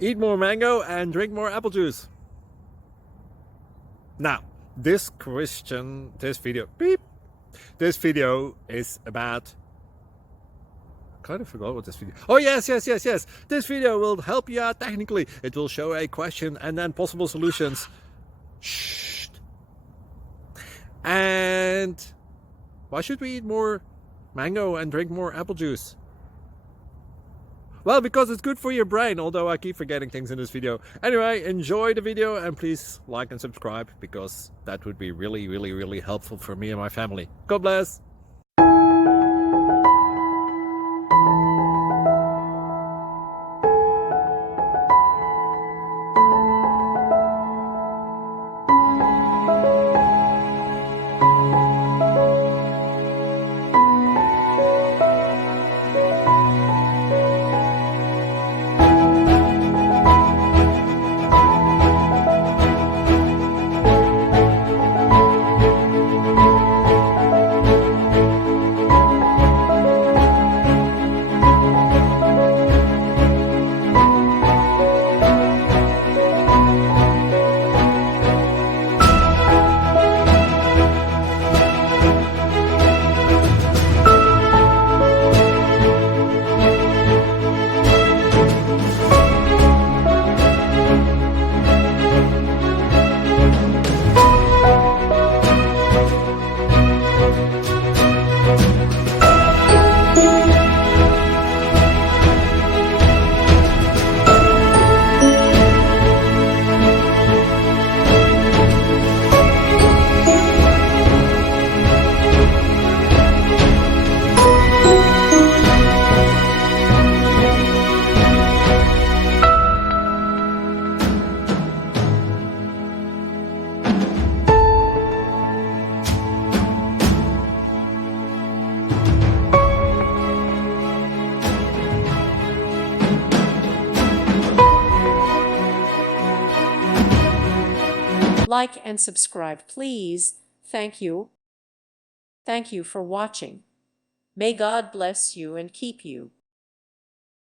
Eat more mango and drink more apple juice. Now, this video is about, I kind of forgot what this video. Oh, yes. This video will help you out technically. It will show a question and then possible solutions. Shh. And why should we eat more mango and drink more apple juice? Well, because it's good for your brain, although I keep forgetting things in this video. Anyway, enjoy the video and please like and subscribe, because that would be really helpful for me and my family. God bless! Like and subscribe, please. Thank you. Thank you for watching. May God bless you and keep you.